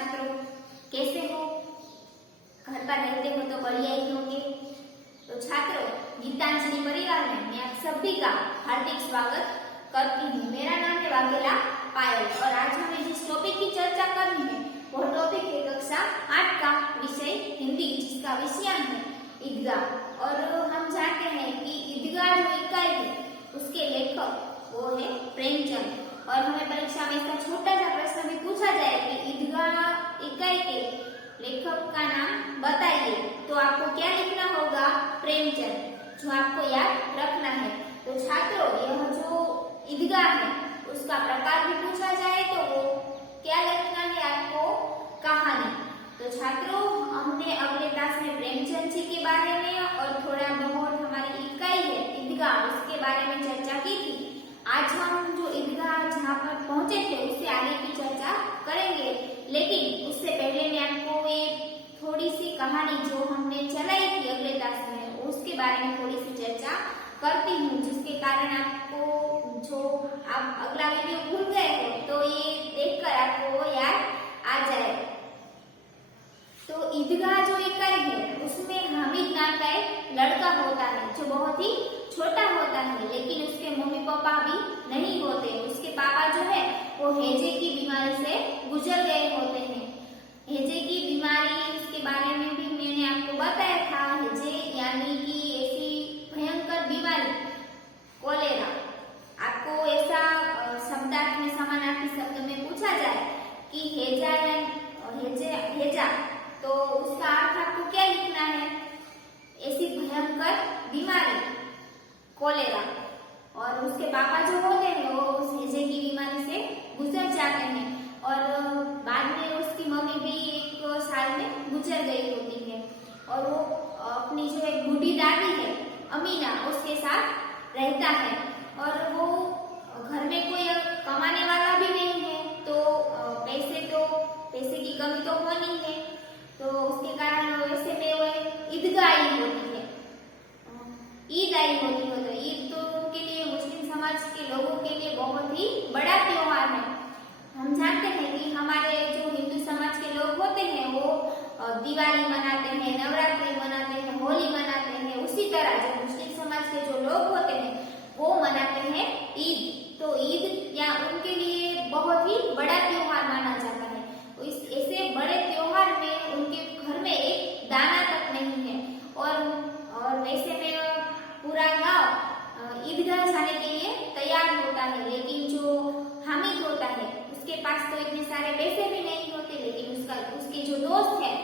छात्रों, कैसे हो? घर पर रहते हो तो बढ़िया ही होंगे। तो छात्रों, गीतांजलि परिवार में मैं आप सभी का हार्दिक स्वागत करती हूँ। मेरा नाम है वाघेला पायल और आज हमें जिस टॉपिक की चर्चा करनी है वह टॉपिक है कक्षा 8 का विषय हिंदी, जिसका विषय है ईदगाह। और हम जानते हैं कि ईदगाह जो इकाई है उसके लेखक वो है प्रेमचंद। और हमें परीक्षा में इसका छोटा सा प्रश्न भी पूछा जाए कि ईदगाह इकाई के लेखक का नाम बताइए, तो आपको क्या लिखना होगा? प्रेमचंद, जो आपको याद रखना है। तो छात्रों, यह जो ईदगाह है उसका प्रकार भी पूछा जाए तो वो क्या लिखना है आपको? कहानी। तो छात्रों, हमने अगले क्लास में प्रेमचंद जी के बारे में और थोड़ा बहुत हमारी इकाई है ईदगाह उसके बारे में चर्चा की थी। आज हम जो ईदगाह जहाँ पर पहुंचे थे उससे आगे की चर्चा करेंगे, लेकिन उससे पहले मैं आपको एक थोड़ी सी कहानी जो हमने चलाई थी अगले क्लास में उसके बारे में थोड़ी सी चर्चा करती हूँ, जिसके कारण आपको जो आप अगला वीडियो भूल गए हो तो ये देखकर आपको वो याद आ जाए। तो ईदगाह जो इकाई है उसमें हामिद नाम का एक लड़का होता है जो बहुत ही छोटा होता है, लेकिन उसके मम्मी पापा भी नहीं होते। उसके पापा जो है वो हैजे की बीमारी से गुजर गए होते हैं। हैजे की बीमारी उसके बारे में भी मैंने आपको बताया था। हैजे यानी कि ऐसी भयंकर बीमारी कोलेरा। आपको ऐसा शब्दार्थ में समानार्थी शब्द में पूछा जाए कि हैजा हैजा, तो उसका अर्थ आपको क्या लिखना है? ऐसी भयंकर बीमारी कोलेरा। और उसके पापा जो होते हैं वो उस हैजे की बीमारी से गुजर जाते हैं और बाद में उसकी मम्मी भी 1 साल में गुजर गई होती है और वो अपनी जो एक बूढ़ी दादी है अमीना उसके साथ रहता है। और वो घर में कोई कमाने वाला भी नहीं है, तो पैसे की कमी तो होनी है, तो उसके कारण वैसे में वो ईदगाह आई होती है, ईद आई होती है। तो ईद तो उनके लिए, मुस्लिम समाज के लोगों के लिए बहुत ही बड़ा त्योहार है। हम जानते हैं कि हमारे जो हिंदू समाज के लोग होते हैं वो दिवाली मनाते हैं, नवरात्रि मनाते हैं, होली मनाते हैं। उसी तरह जो मुस्लिम समाज के जो लोग होते हैं वो मनाते हैं ईद। तो ईद या उनके लिए बहुत ही बड़ा त्योहार माना जाता है। तो इस ऐसे बड़े त्योहार में उनके घर में एक दाना तक नहीं है और वैसे में पूरा गांव ईदगाह जाने के लिए तैयार होता है, लेकिन जो हामिद होता है उसके पास तो इतने सारे पैसे भी नहीं होते, लेकिन उसके जो दोस्त है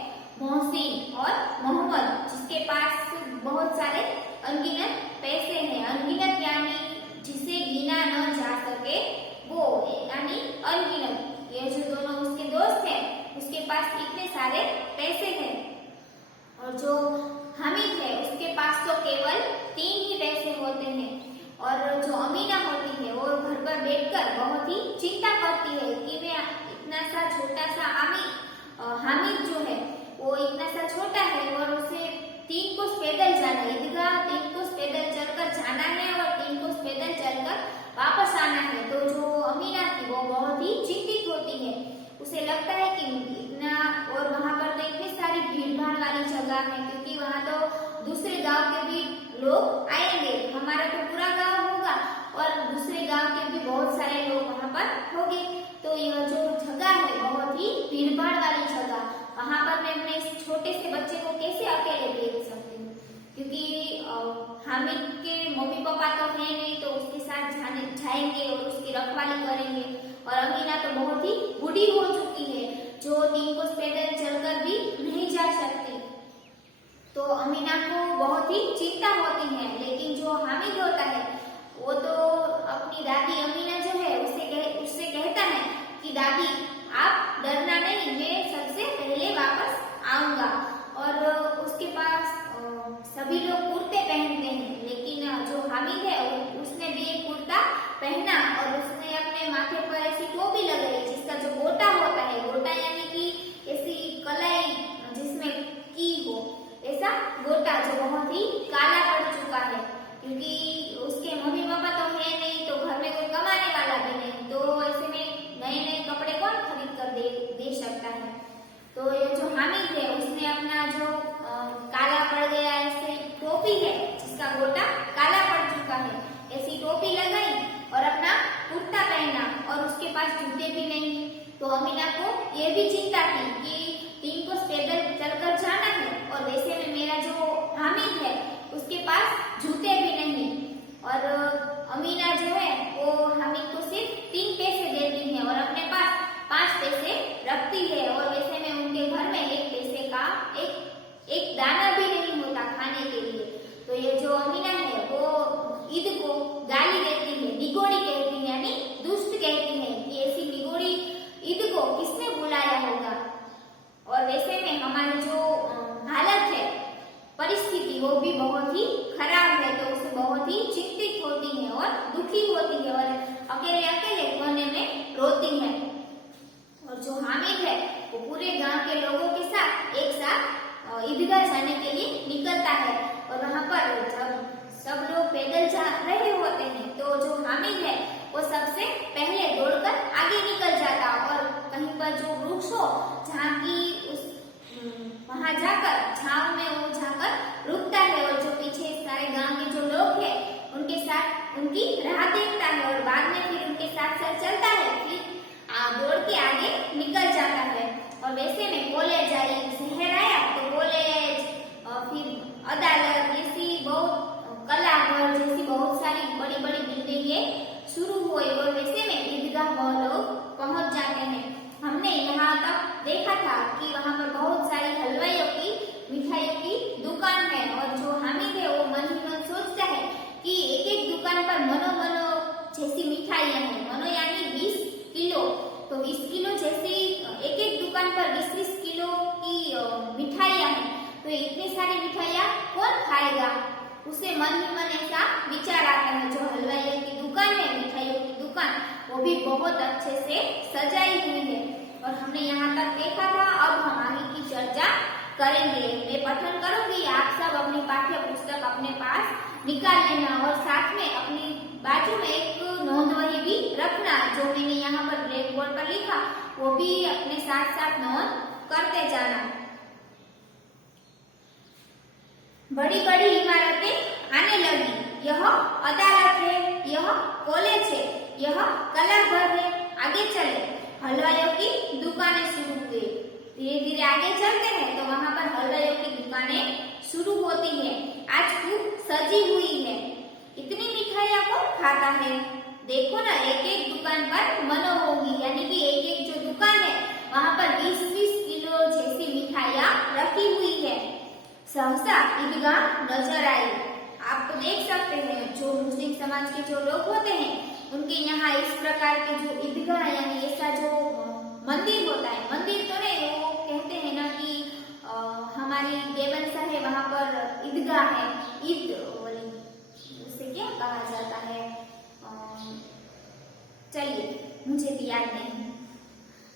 मोहसिन और मोहम्मद, जिसके पास बहुत सारे अनगिनत पैसे हैं। अनगिनत यानी जिसे गिना न जा सके वो, यानी अनगिनत। ये जो दोनों उसके दोस्त हैं उसके पास इतने सारे पैसे हैं और जो हामिद है उसके पास तो केवल 3 ही पैसे होते हैं। और जो अमीना होती है वो घर पर बैठकर बहुत ही चिंता करती है कि मैं इतना सा छोटा सा हामिद जो है वो इतना सा छोटा है और उसे 3 कोस पैदल जाना है, ईदगाह 3 कोस पैदल चलकर जाना है और 3 कोस पैदल चलकर वापस आना है। तो जो अमीना थी वो बहुत ही चिंतित होती है। उसे लगता है कि इतना, और वहाँ पर तो इतनी सारी भीड़ भाड़ वाली जगह है क्योंकि वहाँ तो दूसरे गांव के भी लोग आएंगे, हमारा तो पूरा गांव होगा और दूसरे गांव के भी बहुत सारे लोग वहाँ पर होंगे। तो यह जो जगह है बहुत ही भीड़ भाड़ वाली जगह, वहाँ पर मैं अपने इस छोटे से बच्चे को कैसे अकेले भेज सकती हूँ, क्योंकि हामिद के मम्मी पापा तो है नहीं, तो उसके साथ जाएंगे और उसकी रखवाली करेंगे। और अमीना तो बहुत ही बूढ़ी हो चुकी है जो 3 कोस पैदल चलकर भी नहीं जा सकती। तो अमीना को बहुत ही चिंता होती है, लेकिन जो हामिद होता है वो तो अपनी दादी अमीना जो है उससे कहता है कि दादी आप डरना नहीं, मैं सबसे पहले वापस आऊंगा। और उसके पास सभी लोग कुर्ते पहनते हैं, लेकिन जो हामिद है उसने भी एक कुर्ता पहना और उसने अपने माथे पर ऐसी टोपी लगाई जिसका जो गोटा होता है, गोटा यानी कि ऐसी कलाई जिसमें की हो, ऐसा गोटा जो बहुत ही काला पड़ चुका है क्योंकि उसके मम्मी पापा तो तो ये जो हामिद है उसने अपना जो काला पड़ गया ऐसे टोपी है जिसका गोटा काला पड़ चुका है, ऐसी टोपी लगाई और अपना कुर्ता पहना और उसके पास जूते भी नहीं। तो अमीना को ये भी चिंता थी कि 3 कोस पैदल चलकर जाना है और वैसे में मेरा जो हामिद है उसके पास जूते भी नहीं। और अमीना जो है वो हामिद को सिर्फ 3 पैसे देती है और अपने पास 5 पैसे रखती है और वैसे में उनके घर में 1 पैसे का एक दाना भी नहीं होता खाने के लिए। तो ये जो अमीना है वो ईद को गाली देती है, निगोड़ी कहती है, यानी दुष्ट कहती है कि ऐसी निगोड़ी ईद को किसने बुलाया होगा। और वैसे में हमारी जो हालत है, परिस्थिति वो भी बहुत ही खराब है, तो उसे बहुत ही चिंतित होती है और दुखी होती है और अकेले अकेले कोने में रोती है। और जो हामिद है वो पूरे गांव के लोगों के साथ एक साथ ईदगाह जाने के लिए निकलता है और वहां पर जब सब लोग पैदल जा रहे होते हैं तो जो हामिद है वो सबसे पहले दौड़कर आगे निकल जाता और कहीं पर जो वृक्ष हो जहाँ की वहां जाकर छांव में वो जाकर रुकता है और जो पीछे सारे गांव के जो लोग हैं उनके साथ उनकी राह देखता है और बाद में फिर उनके साथ साथ चलता है, फिर दौड़ के आगे निकल जाता है। और वैसे में कॉलेज आई, शहर आया तो कॉलेज फिर अदालत जैसी बहुत कला घर जैसी बहुत सारी बड़ी बड़ी बिल्डिंगें शुरू हुई और वैसे में ईदगाह वो लोग पहुंच जाते हैं। हमने यहाँ तक देखा था कि वहाँ पर बहुत सारी हलवाइयों की मिठाइयों की दुकान है और जो हामिद है वो मन ही मन सोचता है कि एक एक दुकान पर मनो मनो जैसी मिठाइयाँ हैं, मनो यानी 20 किलो, तो 20 किलो जैसी एक एक दुकान पर 20-20 किलो की मिठाइयाँ हैं, तो इतनी सारी मिठाइयाँ कौन खाएगा। उसे मन ही मन ऐसा विचार आता है। जो हलवाइयों की दुकान है, मिठाइयों की दुकान, वो भी बहुत अच्छे से सजाई हुई है और हमने यहाँ तक देखा था। अब हम आगे की चर्चा करेंगे, मैं पठन करूंगी, आप सब अपनी पाठ्य पुस्तक अपने पास निकाल लेना और साथ में अपनी बाजू में एक नोंद वही भी रखना। जो मैंने यहाँ पर ब्लैक बोर्ड पर लिखा वो भी अपने साथ साथ नोंद करते जाना। बड़ी बड़ी इमारतें आने लगी, यह अदालत है, यह कॉलेज है, यह कला घर है, आगे चले। हलवाइयों की दुकानें शुरू हुई, धीरे धीरे आगे चलते हैं तो वहाँ पर हलवाइयों की दुकानें शुरू होती है। आज खूब सजी हुई है, इतनी मिठाइयाँ कौन खाता है। देखो ना, एक एक दुकान पर मनो होगी, यानी कि एक एक जो दुकान है वहाँ पर 20-20 किलो जैसी मिठाइयाँ रखी हुई है। सहसा ईदगाह नजर आई। आप तो देख सकते हैं जो मुस्लिम समाज के जो लोग होते हैं उनके यहाँ इस प्रकार के जो ईदगाह यानी ऐसा जो मंदिर होता है, मंदिर तो नहीं, वो कहते हैं ना कि हमारी देवनसा है वहाँ पर ईदगाह है, ईद उसे क्या कहा जाता है, चलिए मुझे भी याद नहीं।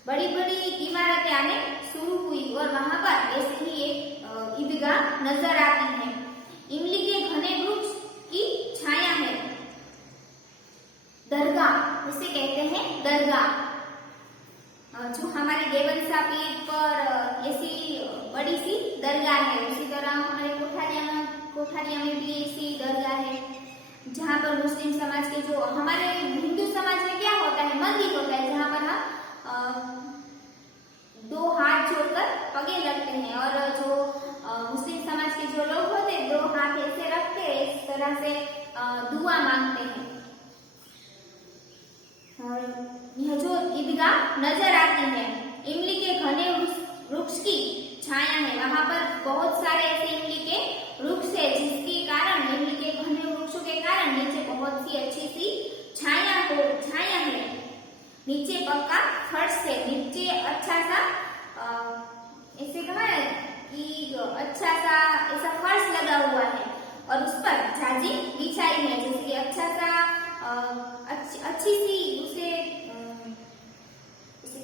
बड़ी बड़ी इमारतें आने शुरू हुई और वहाँ पर ऐसे ही एक ईदगाह नजर आती है। इमली के घने वृक्ष की छाया है, दरगाह उसे कहते हैं, दरगाह जो हमारे देवनसा पीर पर ऐसी बड़ी सी दरगाह है। उसी तरह हमारे कोठारिया में भी ऐसी दरगाह है जहाँ पर मुस्लिम समाज के जो, हमारे हिंदू समाज में क्या होता है, मंदिर होता है जहाँ पर हम 2 हाथ जोड़कर पगे लगते हैं और जो मुस्लिम समाज के जो लोग होते हैं 2 हाथ ऐसे रखते हैं, इस तरह से दुआ मांगते हैं। और यह जो ईदगाह नजर आती है, इमली के घने वृक्ष की छाया है, वहाँ पर बहुत सारे ऐसे इमली के वृक्ष है जिसके कारण, इमली के घने वृक्षों के कारण नीचे बहुत सी अच्छी सी छाया है। नीचे पक्का फर्श है, नीचे अच्छा सा ऐसे कहा है कि अच्छा सा ऐसा फर्श लगा हुआ है और उस पर झाजी बिछाई है, जैसे कि अच्छा सा अच्छी सी उसे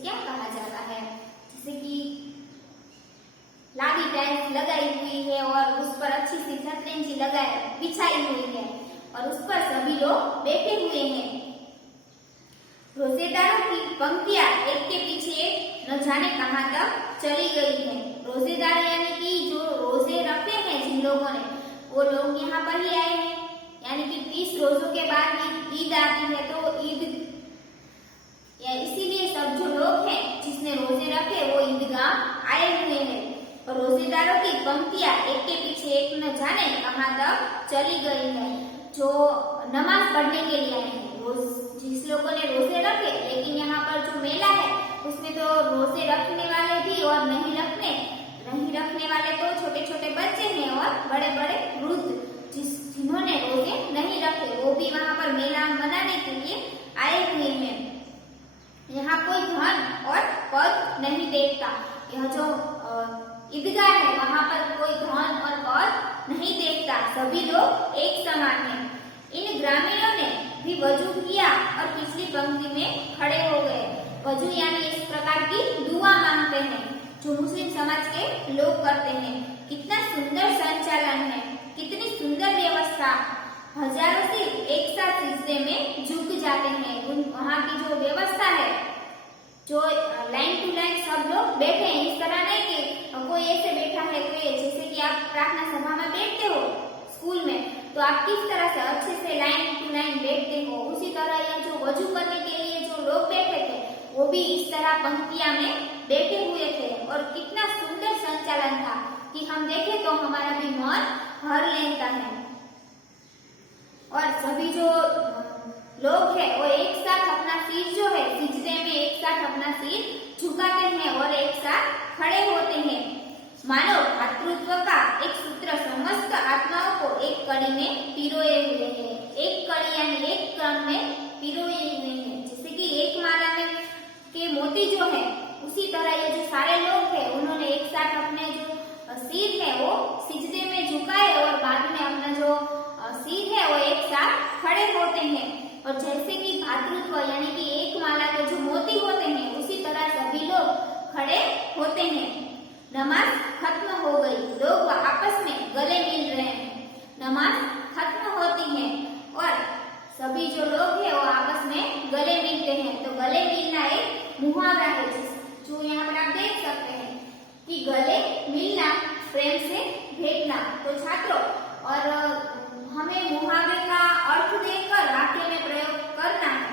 क्या कहा जाता है, जैसे कि लादी टाइल्स लगाई हुई है और उस पर अच्छी सी छतरंजी बिछाई हुई है और उस पर सभी लोग बैठे हुए हैं। रोजेदारों की पंक्तियां एक के पीछे एक न जाने कहाँ तक चली गई है। रोजेदार यानी कि जो रोजे रखते हैं जिन लोगों ने, वो लोग यहाँ पर ही आए हैं। यानी कि 30 रोजों के बाद ईद आती है, तो ईद इसीलिए सब जो लोग हैं जिसने रोजे रखे वो ईदगाह आए हुए हैं। और रोजेदारों की पंक्तियां एक के पीछे एक न जाने कहाँ तक चली गई है। जो नमाज पढ़ने के लिए आए हैं, जिस लोगों ने रोजे रखे, लेकिन यहाँ पर जो मेला है उसमें तो रोजे रखने वाले भी और नहीं रखने वाले तो छोटे छोटे बच्चे हैं और बड़े बड़े वृद्ध जिन्होंने रोजे नहीं रखे वो भी वहाँ पर मेला मनाने के लिए आए हुए हैं। यहाँ कोई धन और पद नहीं देखता। यह जो ईदगाह है वहाँ पर कोई धन और पद नहीं देखता, सभी लोग एक समान हैं। इन ग्रामीणों ने भी वजू किया और पिछली पंक्ति में खड़े हो गए। वजू यानी इस प्रकार की दुआ मांगते हैं जो मुस्लिम समाज के लोग करते हैं। कितना सुंदर संचालन है, कितनी सुंदर व्यवस्था। हजारों से एक साथ सिजदे में झुक जाते हैं। वहाँ की जो व्यवस्था है, जो लाइन टू लाइन सब लोग बैठे हैं, इस तरह नहीं कि कोई ऐसे बैठा है, कोई जैसे कि आप प्रार्थना सभा में बैठते हो स्कूल में, तो आप किस तरह से अच्छे से लाइन टू लाइन बैठते हो, उसी तरह ये जो वजू करने के लिए जो लोग बैठे थे वो भी इस तरह पंक्तियां में बैठे हुए थे। और कितना सुंदर संचालन था कि हम देखें तो हमारा भी मन भर लेता है। और सभी जो लोग हैं वो एक साथ अपना सिर जो है सिजदे में एक साथ अपना सिर झुकाते हैं और एक साथ खड़े होते हैं। मानव भातृत्व का एक सूत्र समस्त आत्माओं को एक कड़ी में पिरोए हुए है। एक कड़ी यानी एक क्रम में पिरोए हुए हैं। जैसे कि एक माला में के मोती जो है, उसी तरह ये जो सारे लोग हैं उन्होंने एक साथ अपने जो सिर है वो सिजदे में झुकाए और बाद में अपना जो सिर है वो एक साथ खड़े होते हैं। और जैसे कि भातृत्व यानी कि एक माला के जो मोती होते हैं, उसी तरह सभी लोग खड़े होते हैं। नमाज खत्म हो गई, लोग आपस में गले मिल रहे हैं। नमाज खत्म होती है और सभी जो लोग हैं वो आपस में गले मिलते हैं। तो गले मिलना एक मुहावरा है जो यहाँ पर आप देख सकते हैं कि गले मिलना, प्रेम से भेंटना। तो छात्रों, और हमें मुहावरे का अर्थ देकर वाक्य में प्रयोग करना है।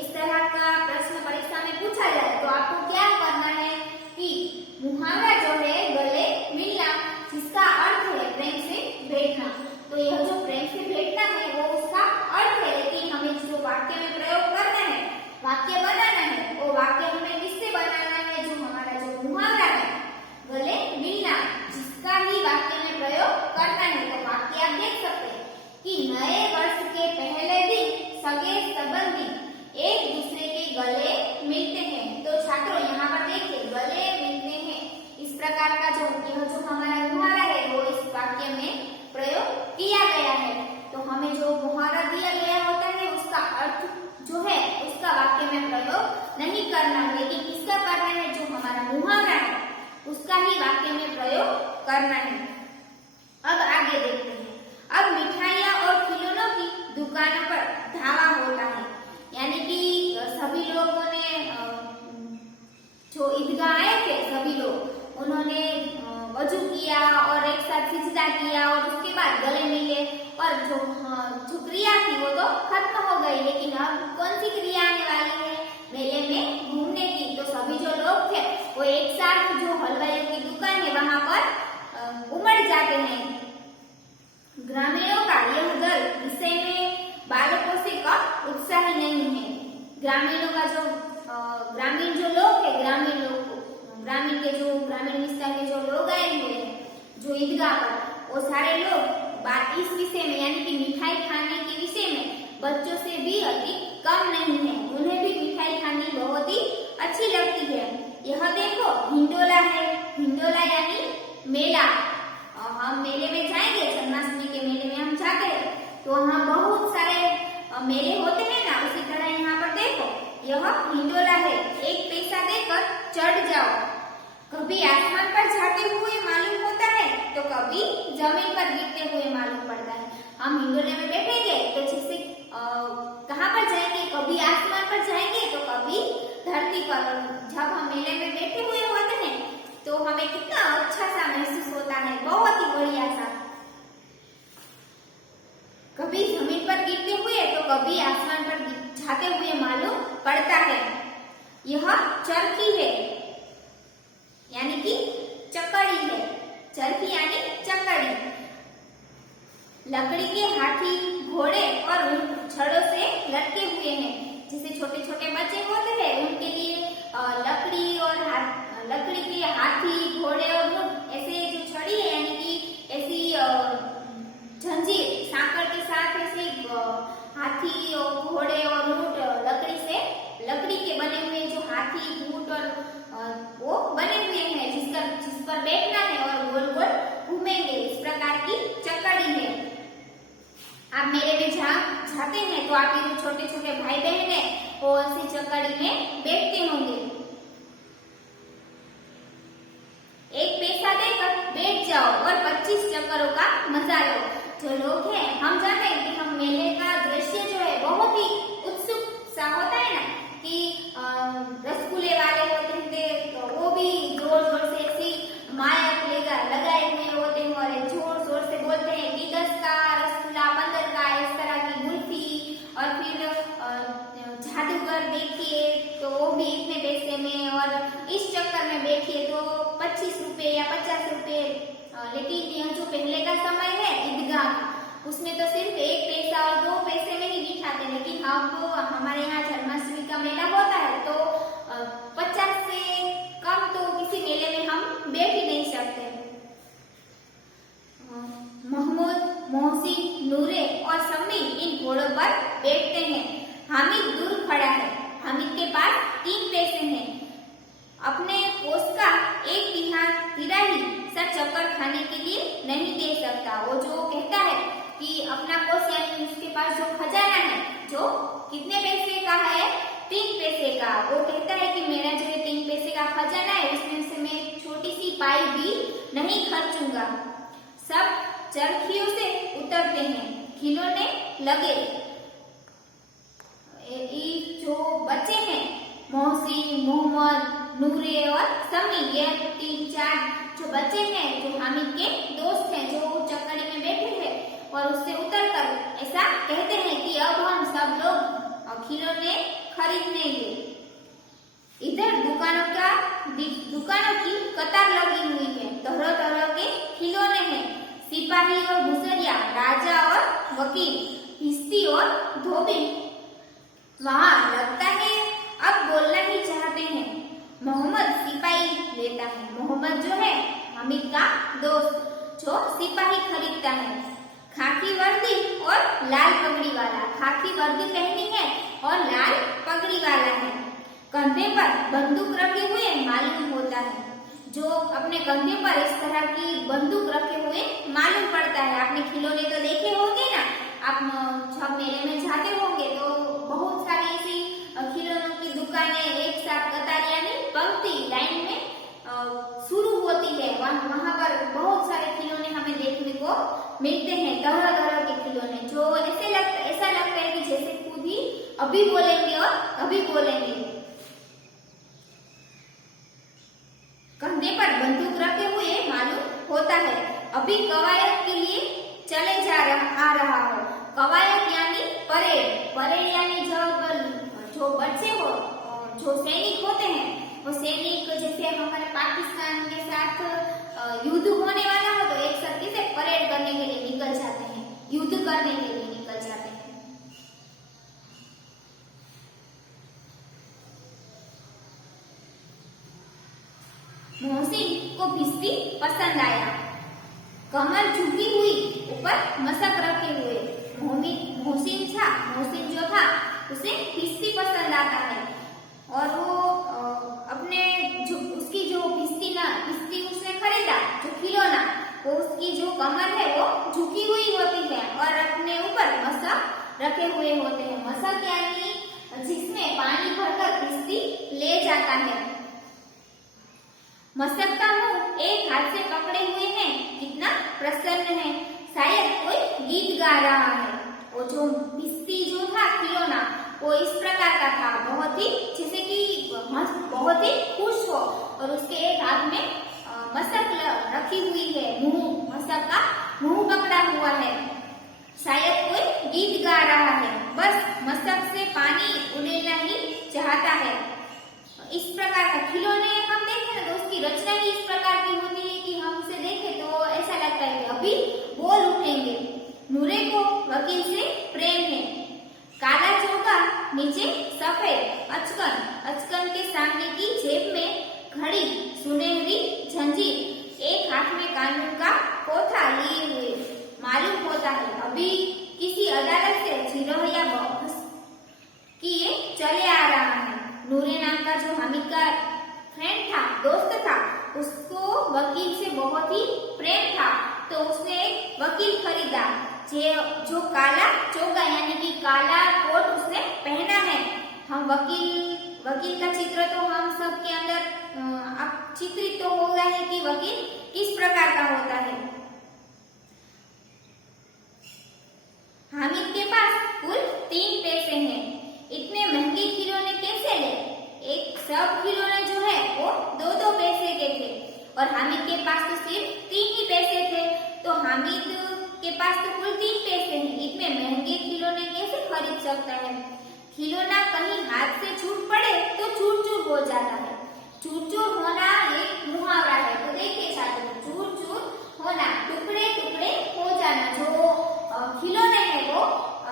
इस तरह का प्रश्न परीक्षा में पूछा जाए तो आपको क्या करना है कि मुहावरा जो है गले मिलना, जिसका अर्थ है प्रेम से भेंटना। तो यह जो प्रेम से भेंटना है वो उसका अर्थ है, लेकिन हमें जो वाक्य में प्रयोग करना है, वाक्य बनाना है, वो वाक्य हमें किससे बनाना है? जो हमारा जो मुहावरा है गले मिलना, जिसका ही वाक्य में प्रयोग करना है। तो वाक्य आप देख सकते हैं कि नए वर्ष के पहले दिन सगे संबंधी एक दूसरे के गले मिलते हैं। तो छात्रों यहाँ पर देखिए गले मिलते हैं, इस प्रकार का जो यह जो हमारा मुहावरा है वो इस वाक्य में प्रयोग किया गया है। तो हमें जो मुहावरा दिया गया होता है उसका अर्थ जो है उसका वाक्य में प्रयोग नहीं करना, लेकिन किसका करना है? जो हमारा मुहावरा है उसका ही वाक्य में प्रयोग करना है। अब आगे देखते हैं। अब मिठाइयाँ और खिलौनों की दुकानों पर धावा होता है। यानी कि सभी लोगों ने जो ईदगाह आए थे सभी लोग, उन्होंने वजू किया और एक साथ सिजदा किया और उसके बाद गले मिले और जो क्रिया थी वो तो खत्म हो गई, लेकिन अब कौन सी क्रिया आने वाली है? मेले में घूमने की। तो सभी जो लोग थे वो एक साथ जो हलवाइयों की दुकान है वहां पर उमड़ जाते हैं। ग्रामीणों का यह दल विषय में बालकों से कम उत्साही नहीं है। ग्रामीणों का जो ग्रामीण जो लोग है, ग्रामीण विस्तार के जो लोग आए हुए हैं जो ईदगाह पर, वो सारे लोग इस विषय में यानी कि मिठाई खाने के विषय में बच्चों से भी अधिक कम नहीं है। उन्हें भी मिठाई खानी बहुत ही अच्छी लगती है। यह देखो हिंडोला है, हिंडोला यानी मेला। हम मेले में जाएंगे, जन्माष्टमी के मेले में हम जाते हैं तो वहाँ बहुत सारे मेले होते हैं ना, उसी तरह यहाँ पर देखो यह हिंडोला है। एक पैसा देकर चढ़ जाओ। कभी आसमान पर जाते हुए मालूम होता है तो कभी जमीन पर गिरते हुए मालूम पड़ता है। हम हिंडोले में बैठेंगे तो जैसे कहाँ पर जाएंगे? कभी आसमान पर जाएंगे तो कभी धरती पर जब हम मेले में बैठे हुए होते हैं तो हमें कितना अच्छा सा महसूस होता है, बहुत ही बढ़िया सा। कभी जमीन पर गिरते हुए तो कभी आसमान पर जाते हुए मालूम पड़ता है। यह चरखी है यानी कि चकड़ी है। चरखी यानी चकड़ी। लकड़ी के हाथी, घोड़े और छड़ों से लटके हुए हैं। जैसे छोटे छोटे बच्चे होते हैं उनके लिए लकड़ी और लकड़ी के हाथी, घोड़े और ऊंट ऐसे जो छड़ी है यानी कि ऐसी जंजीर सांकड़ के साथ ऐसे हाथी और घोड़े और ऊंट लकड़ी के बने हुए जो हाथी, ऊंट और वो बने हुए हैं जिस पर बैठना है और गोल गोल घूमेंगे, इस प्रकार की चकड़ी है। आप मेले में जाते हैं तो आपके जो छोटे छोटे भाई बहन है वो ऐसी चकड़ी में बैठते होंगे। एक पैसा देकर बैठ जाओ और 25 चक्करों का मजा लो। जो लोग हैं हम जानते हैं कि हम मेले का दृश्य जो है बहुत ही उत्सुक सा होता है ना कि रसगुल्ले वाले होते थे तो वो भी जोर जोर से ऐसी माइक लगाए हुए होते हैं और जोर जोर से बोलते हैं कि 10 का रसगुल्ला, 15 का, इस तरह की कुल्फी। और फिर जादूगर देखिए तो वो भी इतने पैसे में, और इस चक्कर में बैठिए तो 25 रुपए या 50 रुपए। लेकिन यह जो पहले का समय है ईदगाह, उसमें तो सिर्फ 1 पैसा और 2 पैसे में ही बिठाते। लेकिन अब हमारे यहाँ जन्माष्टमी का मेला होता है तो 50 से कम तो किसी मेले में हम बैठ ही नहीं सकते। महमूद, मोहसिन, नूरे और सम्मी इन घोड़ों पर बैठते हैं। हामिद दूर खड़ा है। हामिद के पास 3 पैसे हैं। अपने कोष का 1 तिहाई सब चक्कर खाने के लिए नहीं दे सकता। वो जो कहता है कि अपना कोष यानी उसके पास जो खजाना है जो कितने पैसे का है, 3 पैसे का, वो कहता है कि मेरा जो 3 पैसे का खजाना है उसमें से मैं छोटी सी पाई भी नहीं खर्चूंगा। सब चरखियों से उतरते हैं, खिलौने लगे। जो बच्चे हैं मोहसिन, मोहम्मद, नूरे और समी, ये 3-4 जो बच्चे हैं जो हामिद के दोस्त हैं जो चक्कड़ी में बैठे हैं और उससे उतरकर ऐसा कहते हैं कि अब हम सब लोग खिलौने खरीदनेंगे। इधर दुकानों की कतार लगी हुई है। तरह तरह के खिलौने हैं। सिपाही और भूसरिया, राजा और वकील, हिस्ती और धोबी। वहाँ लगता है अब बोलना ही चाहते हैं। मोहम्मद सिपाही लेता है। मोहम्मद जो है हामिद का दोस्त जो सिपाही खरीदता है। खाकी वर्दी और लाल पगड़ी वाला, खाकी वर्दी पहनी है और लाल पगड़ी वाला है। कंधे पर बंदूक रखे हुए मालूम होता है। जो अपने कंधे पर इस तरह की बंदूक रखे हुए मालूम पड़ता है। आपने खिलौने तो देखे होंगे ना, आप जब मेले में जाते होंगे तो बहुत सारी ऐसी खिलौनों की दुकानें एक साथ कतार यानी पंक्ति लाइन में शुरू होती है। वहाँ पर बहुत सारे खिलौने हमें देखने को मिलते हैं, तरह तरह के खिलौने जो ऐसा लगता है कि जैसे खुद ही अभी बोलेंगे और अभी बोलेंगे। कंधे पर बंदूक रखे हुए मालूम होता है। अभी कवायद के लिए चले आ रहा हो। कवायद यानी परेड। परेड यानी जो बच्चे हो, जो सैनिक होते हैं, वो सैनिक जैसे हमारे पाकिस्तान के साथ युद्ध होने वाला हो तो एक साथ से परेड करने के लिए निकल जाते हैं, युद्ध करने के लिए निकल जाते हैं। मोहसिन को भिस्ती पसंद आया। कमर झुकी हुई, ऊपर मशक रखे हुए। मोहसिन जो था उसे भिस्ती पसंद आता है और वो उसकी जो भिस्ती उसने खरीदा जो खिलौना, वो उसकी जो कमर है वो झुकी हुई होती है और अपने ऊपर मशक रखे हुए होते हैं। मशक यानी जिसमें पानी भरकर भिस्ती ले जाता है। मशक का मुंह एक हाथ से पकड़े हुए हैं, कितना प्रसन्न है, शायद कोई गीत गा रहा है। वो जो भिस्ती जो था खिलौना वो इस प्रकार का था, बहुत ही जैसे कि बहुत ही खुश हो और उसके एक हाथ में मशक रखी हुई है, मशक का मुंह पकड़ा हुआ है। शायद कोई गीत गा रहा है, बस मशक से पानी उड़ेलना ही चाहता है। इस प्रकार का खिलौने हम देखें ना तो उसकी रचना ही इस प्रकार की होती है कि हम उसे देखें तो ऐसा लगता है कि अभी बोल उठेंगे। नूरे को वकील से प्रेम है। काला चोगा नीचे सफेद अचकन, अचकन के सामने की जेब में घड़ी, सुनहरी जंजीर, एक हाथ में कानून का पोथा लिए हुए। मालूम होता है अभी किसी अदालत से झिरोया बहस किए चले आ रहा है। नूरे नाम का जो हामिद का फ्रेंड था, दोस्त था, उसको वकील से बहुत ही प्रेम था, तो उसने एक वकील खरीदा जो काला चोगा यानी कि काला कोट उसने पहना है। हम वकील का चित्र तो हम सबके अंदर अब चित्रित तो हो गया है कि वकील किस प्रकार का होता है। हामिद के पास कुल 3 पैसे हैं। इतने महंगे खिलौने कैसे ले? एक सब खिलौने जो है वो 2-2 पैसे के थे और हामिद के पास तो सिर्फ 3 ही पैसे थे, तो हामिद के पास तो कुल 3 पैसे हैं। इतने महंगे खिलौने कैसे खरीद सकता है? खिलौना कहीं हाथ से छूट पड़े तो चूर-चूर हो जाता है। चूर-चूर होना एक मुहावरा है, तो देखिए साथियों, चूर-चूर होना, टुकड़े-टुकड़े हो जाना। जो खिलौने हैं वो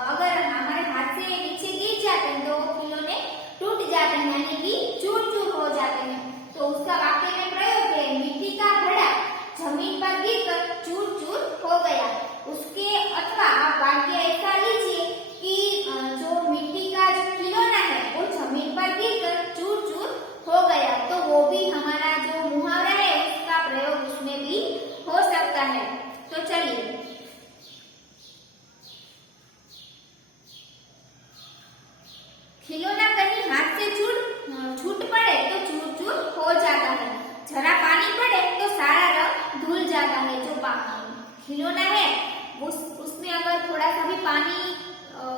अगर हमारे हाथ से नीचे गिर जाते हैं तो खिलौने टूट जाते हैं यानी कि चूर-चूर हो जाते हैं। तो उसका वाक्य में प्रयोग है, मिट्टी का घड़ा जमीन पर गिरकर चूर-चूर हो गया। उसके अथवा आप वाक्य ऐसा लीजिए कि जो मिट्टी का जो खिलौना है वो जमीन पर गिरकर चूर-चूर हो गया, तो वो भी हमारा जो मुहावरा है उसका प्रयोग उसमें भी हो सकता है। तो चलिए खिलौना कहीं हाथ से छूट पड़े तो चूर-चूर हो जाता है। जरा पानी पड़े तो सारा रंग धुल जाता है। जो खिलौना है उसमें अगर थोड़ा सा भी पानी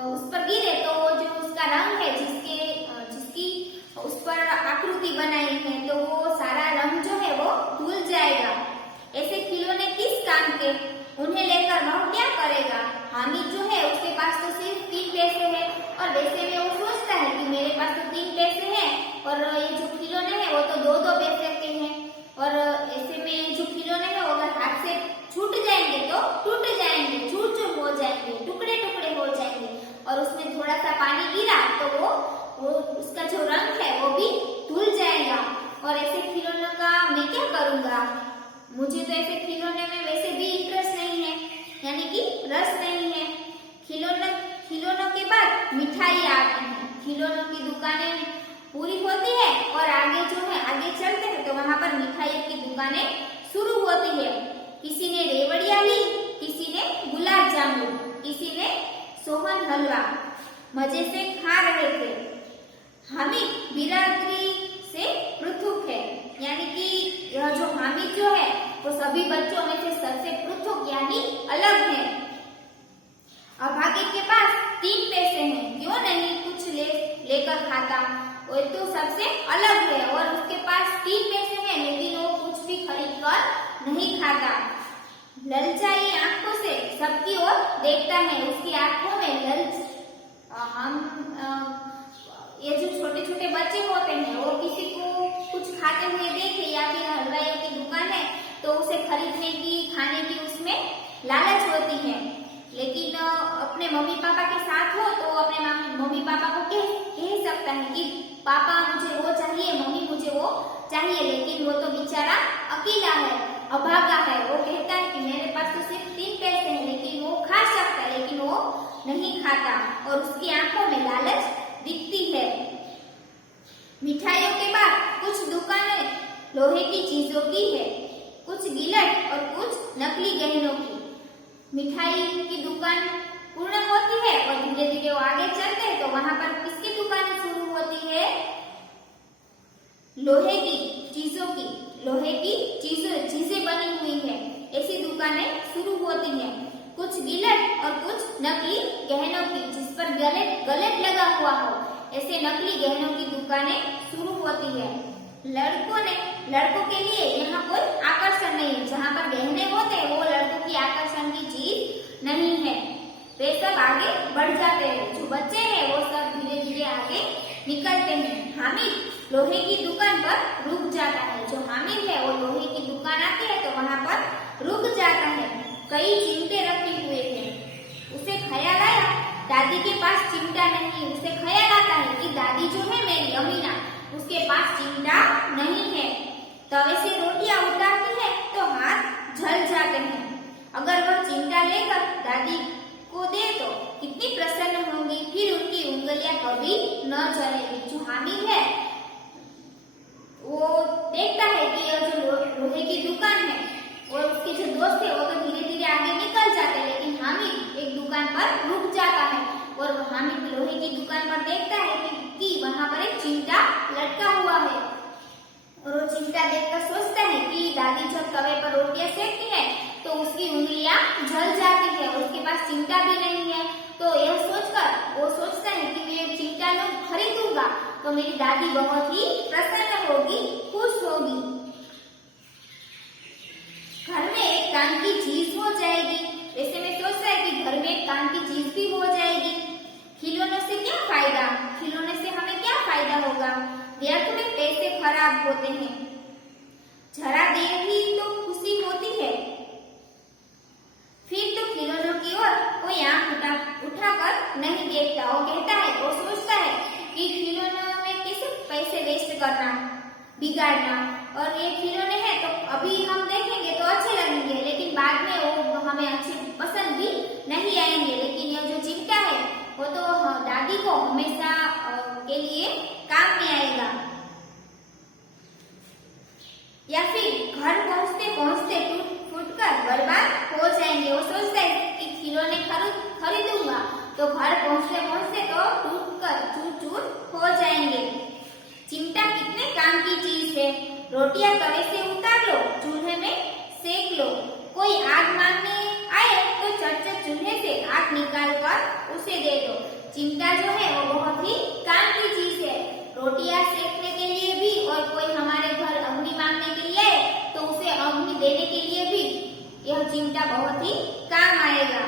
उस पर गिरे तो जो उसका रंग है जिसकी उस पर आकृति बनाई है तो वो सारा रंग जो है वो धुल जाएगा। ऐसे खिलौने किस काम के? उन्हें लेकर वह क्या करेगा? हामिद जो है उसके पास तो सिर्फ 3 पैसे हैं और वैसे में वो सोचता है कि मेरे पास तो 3 पैसे हैं और ये जो खिलौने हैं वो तो 2-2 पैसे के हैं, और ऐसे में जो खिलौने हैं वो अगर हाथ से छूट जाएंगे तो टूट जाएंगे, चूर-चूर हो जाएंगे, टुकड़े-टुकड़े हो जाएंगे, और उसमें थोड़ा सा पानी गिरा तो वो उसका जो रंग है वो भी धुल जाएगा। और ऐसे खिलौनों का मैं क्या करूंगा? मुझे तो ऐसे खिलौने में वैसे भी इंटरेस्ट नहीं है, यानी कि रस नहीं है। खिलौनों के बाद मिठाई आती है। खिलौनों की दुकानें पूरी होती है और आगे चलते हैं तो वहां पर मिठाइयों की दुकानें शुरू होती है। किसी ने रेवड़िया ली, किसी ने गुलाब जामुन, किसी ने सोहन हलवा मजे से खा रहे थे। हामिद बिरादरी से पृथक है, यानी कि यह जो हामिद जो है वो सभी बच्चों में से सबसे पृथक यानी अलग है। अभागे के पास 3 पैसे हैं, क्यों नहीं कुछ लेकर खाता? वो तो सबसे अलग है और उसके पास 3 पैसे हैं लेकिन वो कुछ भी खरीद कर नहीं खाता। ललचाई आंखों से सबकी ओर देखता है, उसकी आंखों में ललच। ये जो छोटे-छोटे बच्चे होते हैं वो किसी को कुछ खाते हुए देखे या फिर हलवाइयों की दुकान है तो उसे खरीदने की, खाने की उसमें लालच होती है, लेकिन अपने मम्मी पापा के साथ हो तो अपने मम्मी पापा को कह सकता है कि पापा मुझे वो चाहिए, मम्मी मुझे वो चाहिए, लेकिन वो तो बेचारा अकेला है, अभागा है। वो कहता है कि मेरे पास तो सिर्फ 3 पैसे हैं, लेकिन वो खा सकता है लेकिन वो नहीं खाता और उसकी आंखों में लालच दिखती है। मिठाइयों के बाद कुछ दुकानें लोहे की चीजों की है, कुछ गिलट और कुछ नकली गहनों की। मिठाई की दुकान पूर्ण होती है और धीरे धीरे वो आगे चलते हैं तो वहां पर किसकी दुकान शुरू होती है? लोहे की चीजों की, लोहे की चीजें बनी हुई है, ऐसी दुकानें शुरू होती हैं। कुछ गिलट और कुछ नकली गहनों की, जिस पर गलत लगा हुआ हो, ऐसे नकली गहनों की दुकानें शुरू होती है। लड़कों के लिए यहाँ कोई आकर्षण नहीं है। जहाँ पर गहने होते हैं वो लड़कों की आकर्षण की चीज नहीं है। वे सब आगे बढ़ जाते हैं। जो बच्चे हैं वो सब धीरे धीरे आगे निकलते हैं। हामिद लोहे की दुकान पर रुक जाता है। जो हामिद है वो लोहे की दुकान आती है तो वहाँ पर रुक जाता है। कई चिमटे रखे हुए थे। उसे ख्याल आया दादी के पास चिमटा नहीं। उसे ख्याल आता है कि दादी जो है मेरी अमीना उसके पास चिमटा नहीं है। तवे से रोटियां उतारती है तो हाथ जल जाते हैं। अगर वह चिमटा लेकर दादी को दे तो कितनी प्रसन्न होंगी। फिर उनकी उंगलियां कभी न जलेगी। जो हामिद है वो देखता है कि यह जो लोहे की दुकान है और उसके जो दोस्त है वो तो धीरे धीरे आगे निकल जाते हैं, लेकिन हामिद एक दुकान पर रुक जाता है। और हामिद लोहे की दुकान पर देखता है कि वहाँ पर एक चिमटा लटका हुआ है। और वो चिमटा देखकर सोचता है कि दादी जब तवे पर रोटियां सेकती है तो उसकी उंगलियां जल जाती है। उसके पास चिमटा भी नहीं है। तो यह सोचकर वो सोचता है कि मैं चिमटा खरीदूंगा तो मेरी दादी बहुत ही प्रसन्न होगी, खुश होगी। घर में एक काम की चीज हो जाएगी। वैसे में सोचता है कि घर में एक काम की चीज भी हो जाएगी। खिलौनों से क्या फायदा? खिलौने से हमें क्या फायदा होगा? व्यर्थ में पैसे खराब होते हैं। जरा देर ही तो खुशी होती है। फिर तो खिलौनों की ओर कोई आंख उठाकर नहीं देखता। वो कहता है, वो सोचता है कि खिलौनों में कैसे पैसे वेस्ट करना, बिगाड़ना। और ये खिलौने हैं तो अभी हम देखेंगे तो अच्छे लगेंगे, लेकिन बाद में वो हमें अच्छे पसंद भी नहीं आएंगे। लेकिन यह जो चिमटा है वो तो दादी को हमेशा के लिए काम में आएगा। या फिर घर पहुंचते पहुंचते टूट-फूटकर बर्बाद हो जाएंगे। वो सोचता है कि खिलौने खरीदूंगा तो घर पहुंचते पहुंचते तो टूटकर चूर-चूर हो जाएंगे। चिमटा कितने काम की चीज है। रोटियां तवे से उतार लो, चूल्हे में सेक लो। कोई आग मांगने आए तो चट चूल्हे से आग निकाल कर उसे दे दो। चिमटा जो है वो बहुत ही काम की चीज है। रोटियां सेकने के लिए भी और कोई हमारे घर अग्नि मांगने के लिए आए तो उसे अग्नि देने के लिए भी यह चिमटा बहुत ही काम आएगा।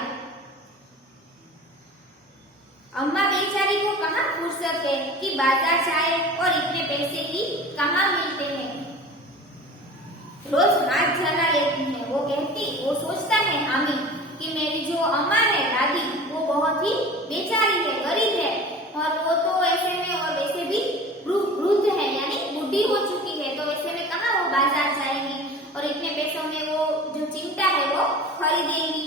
अम्मा बेचारी को कहाँ फुर्सत है कि बाजार जाए और इतने पैसे की कहाँ मिलते हैं। रोज हाथ जला लेती है। वो सोचता है हामिद कि मेरी जो अम्मा है दादी वो बहुत ही बेचारी है, गरीब है। और वो तो ऐसे में और वैसे भी वृद्ध है, यानी बुढ़ी हो चुकी है। तो ऐसे में कहाँ वो बाजार जाएंगी और इतने पैसों में वो जो चिमटा है वो खरीदेंगी।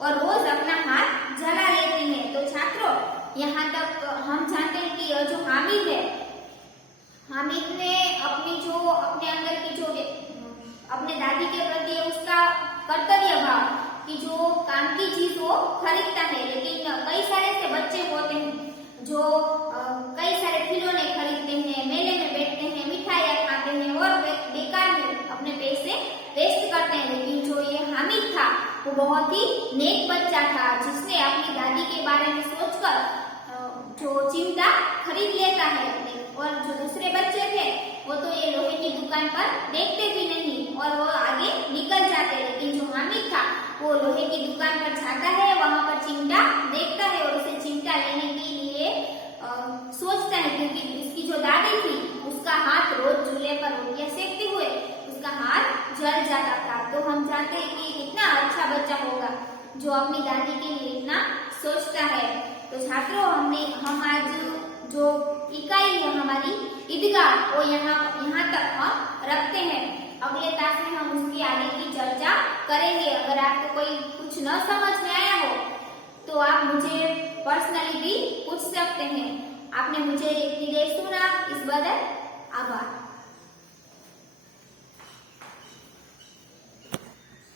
और रोज अपना हाथ जला लेती है। तो छात्रों, यहाँ तक हम जानते हैं कि यह जो हामिद है, हामिद ने अपने अंदर की जो अपने दादी के प्रति उसका कर्तव्य भाव कि जो काम की चीज वो खरीदता है। लेकिन कई सारे ऐसे बच्चे होते हैं जो कई सारे खिलौने खरीदते हैं, मेले में बैठते हैं, मिठाइयाँ खाते हैं और बेकार में अपने पैसे वेस्ट करते हैं। लेकिन जो ये हामिद था वो बहुत ही नेक बच्चा था, जिसने अपनी दादी के बारे में सोचकर जो चिमटा खरीद लेता है। और जो दूसरे बच्चे थे वो तो ये लोहे की दुकान पर देखते भी नहीं और वो आगे निकल जाते। लेकिन जो हामिद था वो लोहे की दुकान पर जाता है, वहां पर चिमटा देखता है और उसे चिमटा लेने के लिए सोचता है, क्योंकि उसकी जो दादी थी उसका हाथ रोज चूल्हे पर रोटियां सेकते हुए उसका हाथ जल जाता था। तो हम जानते हैं कि कितना अच्छा बच्चा होगा जो अपनी दादी के लिए इतना सोचता है। तो छात्रों, हम आज जो इकाई है हमारी ईदगाह वो यहाँ तक हम रखते हैं। अगले क्लास में हम उसकी आगे की चर्चा करेंगे। अगर आपको कोई कुछ न समझ में आया हो तो आप मुझे पर्सनली भी पूछ सकते हैं। आपने मुझे इतनी देर सुना, इस बदल आभार।